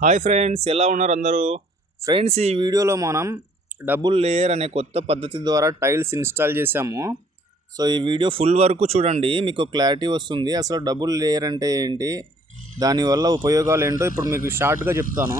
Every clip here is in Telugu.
హాయ్ ఫ్రెండ్స్, ఎలా ఉన్నారు అందరూ? ఫ్రెండ్స్, ఈ వీడియోలో మనం డబుల్ లేయర్ అనే కొత్త పద్ధతి ద్వారా టైల్స్ ఇన్స్టాల్ చేసాము. సో ఈ వీడియో ఫుల్ వరకు చూడండి, మీకు క్లారిటీ వస్తుంది. అసలు డబుల్ లేయర్ అంటే ఏంటి, దానివల్ల ఉపయోగాలు ఏంటో ఇప్పుడు మీకు షార్ట్గా చెప్తాను.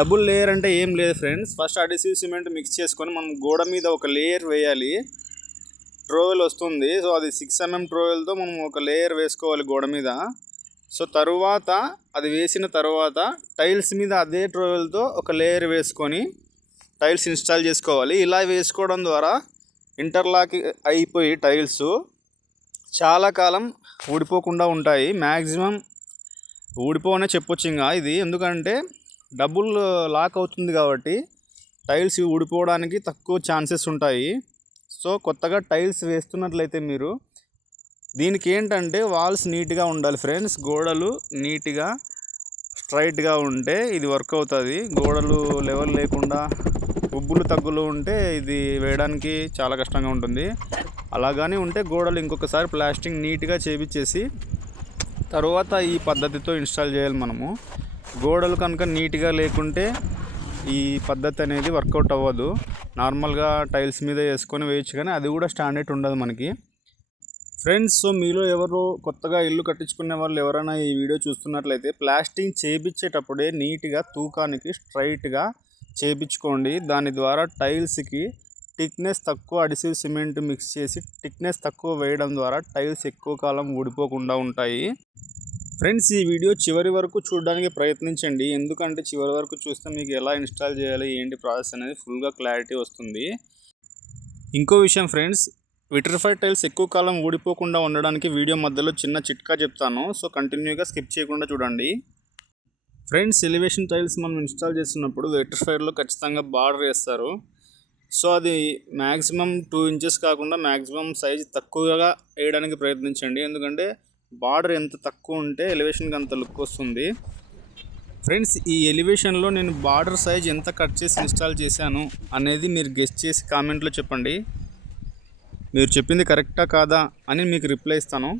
డబుల్ లేయర్ అంటే ఏం లేదు friends. First adhesive cement mix చేసుకొని మనం గోడ మీద ఒక లేయర్ వేయాలి. ట్రోవెల్ వస్తుంది. సో అది 6 mm ట్రోవెల్తో మనం ఒక లేయర్ వేసుకోవాలి గోడ మీద. సో తరువాత అది వేసిన తర్వాత టైల్స్ మీద అదే ట్రోవెల్తో ఒక లేయర్ వేసుకొని టైల్స్ ఇన్స్టాల్ చేసుకోవాలి. ఇలా వేసుకోవడం ద్వారా ఇంటర్లాక్ అయిపోయి టైల్స్ చాలా కాలం ఊడిపోకుండా ఉంటాయి. మ్యాక్సిమం ఊడిపోనే చెప్పొచ్చు ఇంకా ఇది, ఎందుకంటే డబుల్ లాక్ అవుతుంది కాబట్టి టైల్స్ ఊడిపోవడానికి తక్కువ ఛాన్సెస్ ఉంటాయి. సో కొత్తగా టైల్స్ వేస్తున్నట్లయితే మీరు దీనికి ఏంటంటే వాల్స్ నీట్గా ఉండాలి ఫ్రెండ్స్. గోడలు నీట్గా స్ట్రైట్గా ఉంటే ఇది వర్క్ అవుతుంది. గోడలు లెవెల్ లేకుండా ఉబ్బులు తగ్గులు ఉంటే ఇది వేయడానికి చాలా కష్టంగా ఉంటుంది. అలాగని ఉంటే గోడలు ఇంకొకసారి ప్లాస్టింగ్ నీట్గా చేపించేసి తర్వాత ఈ పద్ధతితో ఇన్స్టాల్ చేయాలి మనము. గోడలు కనుక నీట్గా లేకుంటే ఈ పద్ధతి అనేది వర్కౌట్ అవ్వదు. నార్మల్గా టైల్స్ మీద వేసుకొని వేయచ్చు, కానీ అది కూడా స్టాండర్డ్ ఉండదు మనకి ఫ్రెండ్స్. సో మీలో ఎవరు కొత్తగా ఇల్లు కట్టించుకునే వాళ్ళు ఎవరైనా ఈ వీడియో చూస్తున్నట్లయితే ప్లాస్టింగ్ చేయించేటప్పుడే నీట్గా తూకానికి స్ట్రైట్గా చేయించుకోండి. దాని ద్వారా టైల్స్కి థిక్నెస్ తక్కువ అడిసివ్ సిమెంట్ మిక్స్ చేసి థిక్నెస్ తక్కువ వేయడం ద్వారా టైల్స్ ఎక్కువ కాలం ఊడిపోకుండా ఉంటాయి. ఫ్రెండ్స్, ఈ వీడియో చివరి వరకు చూడడానికి ప్రయత్నించండి, ఎందుకంటే చివరి వరకు చూస్తే మీకు ఎలా ఇన్స్టాల్ చేయాలి ఏంటి ప్రాసెస్ అనేది ఫుల్గా క్లారిటీ వస్తుంది. ఇంకో విషయం ఫ్రెండ్స్, విట్రిఫైడ్ టైల్స్ ఎక్కువ కాలం ఊడిపోకుండా ఉండడానికి వీడియో మధ్యలో చిన్న చిట్కా చెప్తాను. సో కంటిన్యూగా స్కిప్ చేయకుండా చూడండి. ఫ్రెండ్స్, ఎలివేషన్ టైల్స్ మనం ఇన్స్టాల్ చేస్తున్నప్పుడు విట్రిఫైడ్లో ఖచ్చితంగా బార్డర్ వేస్తారు. సో అది మ్యాక్సిమం 2 inches కాకుండా మ్యాక్సిమం సైజ్ తక్కువగా వేయడానికి ప్రయత్నించండి, ఎందుకంటే బార్డర్ ఎంత తక్కువ ఉంటే ఎలివేషన్కి అంత లుక్ వస్తుంది. ఫ్రెండ్స్, ఈ ఎలివేషన్లో నేను బార్డర్ సైజ్ ఎంత కట్ చేసి ఇన్స్టాల్ చేశాను అనేది మీరు గెస్ చేసి కామెంట్లో చెప్పండి. మీరు చెప్పింది కరెక్టా కాదా అని మీకు రిప్లై ఇస్తాను.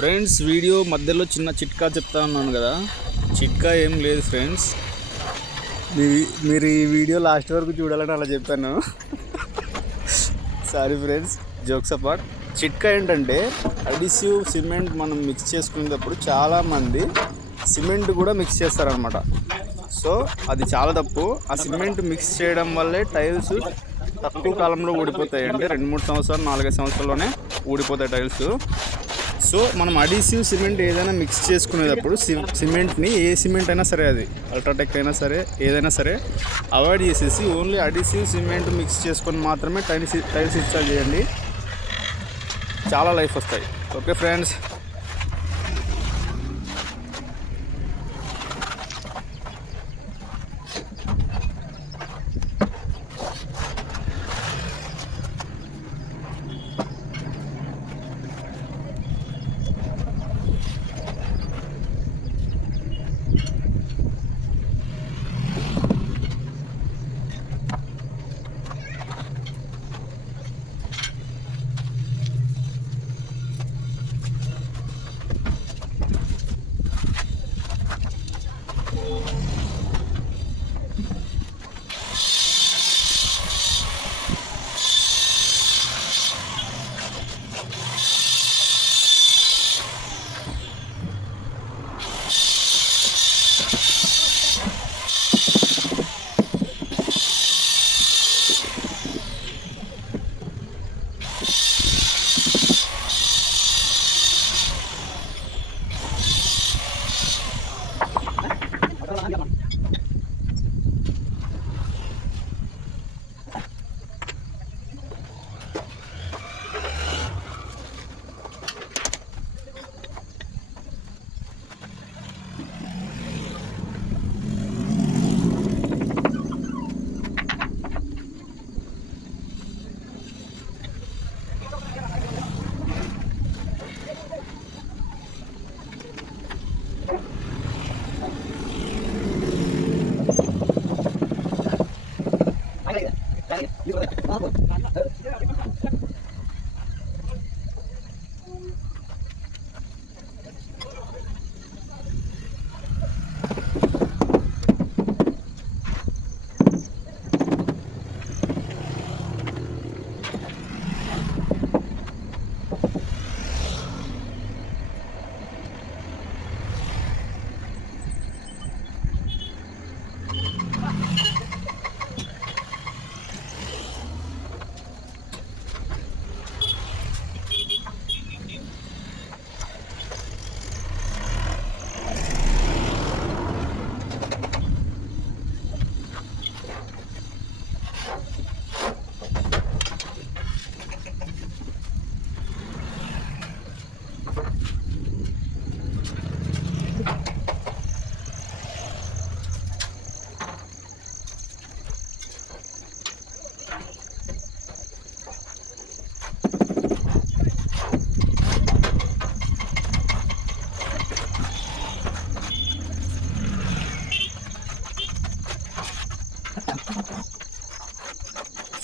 ఫ్రెండ్స్ వీడియో మధ్యలో చిన్న చిట్కా చెప్తా ఉన్నాను కదా, చిట్కా ఏం లేదు ఫ్రెండ్స్. మీరు ఈ వీడియో లాస్ట్ వరకు చూడాలని అలా చెప్పాను. Sorry friends, jokes apart. చిట్కా ఏంటంటే అడిసివ్ సిమెంట్ మనం మిక్స్ చేసుకునేటప్పుడు చాలామంది సిమెంట్ కూడా మిక్స్ చేస్తారనమాట. సో అది చాలా తప్పు. ఆ సిమెంట్ మిక్స్ చేయడం వల్లే టైల్స్ తక్కువ కాలంలో ఊడిపోతాయి. అంటే 2-3 సంవత్సరాలు 4-5 సంవత్సరాల్లోనే ఊడిపోతాయి టైల్స్. సో మనం అడిసివ్ సిమెంట్ ఏదైనా మిక్స్ చేసుకునేటప్పుడు సిమెంట్ని, ఏ సిమెంట్ అయినా సరే, అది అల్ట్రాటెక్ అయినా సరే ఏదైనా సరే, అవాయిడ్ చేసేసి ఓన్లీ అడిసివ్ సిమెంట్ మిక్స్ చేసుకొని మాత్రమే టైల్స్ ఇన్స్టాల్ చేయండి. చాలా లైఫ్ వస్తాయి. Okay friends.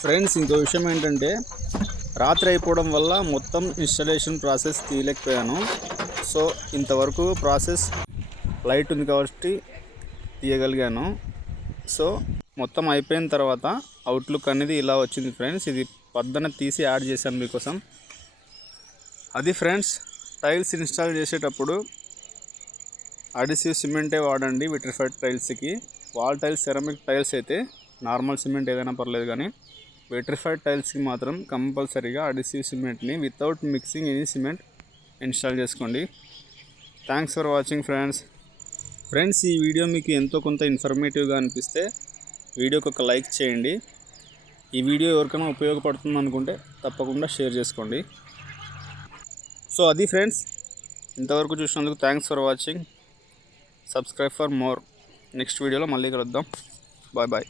ఫ్రెండ్స్, ఇంకో విషయం ఏంటంటే, రాత్రి అయిపోవడం వల్ల మొత్తం ఇన్స్టాలేషన్ ప్రాసెస్ తీయలేకపోయాను. సో ఇంతవరకు ప్రాసెస్ లైట్ ఉంది కాబట్టి తీయగలిగాను. సో మొత్తం అయిపోయిన తర్వాత అవుట్లుక్ అనేది ఇలా వచ్చింది ఫ్రెండ్స్. ఇది పొద్దున తీసి యాడ్ చేశాను మీకోసం. అది ఫ్రెండ్స్, టైల్స్ ఇన్స్టాల్ చేసేటప్పుడు అడిసివ్ సిమెంటే వాడండి విట్రిఫైడ్ టైల్స్కి. వాల్ టైల్స్, సెరామిక్ టైల్స్ అయితే నార్మల్ సిమెంట్ ఏదైనా పర్లేదు, కానీ విట్రిఫైడ్ టైల్స్కి మాత్రం కంపల్సరీగా అడిసివ్ సిమెంట్ని without mixing any cement install చేసుకోండి. Thanks for watching friends. ఈ వీడియో మీకు ఎంతో కొంత ఇన్ఫర్మేటివ్గా అనిపిస్తే వీడియోకి ఒక లైక్ చేయండి. ఈ వీడియో ఎవరికైనా ఉపయోగపడుతుంది అనుకుంటే తప్పకుండా షేర్ చేసుకోండి. సో అది ఫ్రెండ్స్, ఇంతవరకు చూసినందుకు thanks for watching. Subscribe for more. Next వీడియోలో మళ్ళీ కలుద్దాం. Bye bye.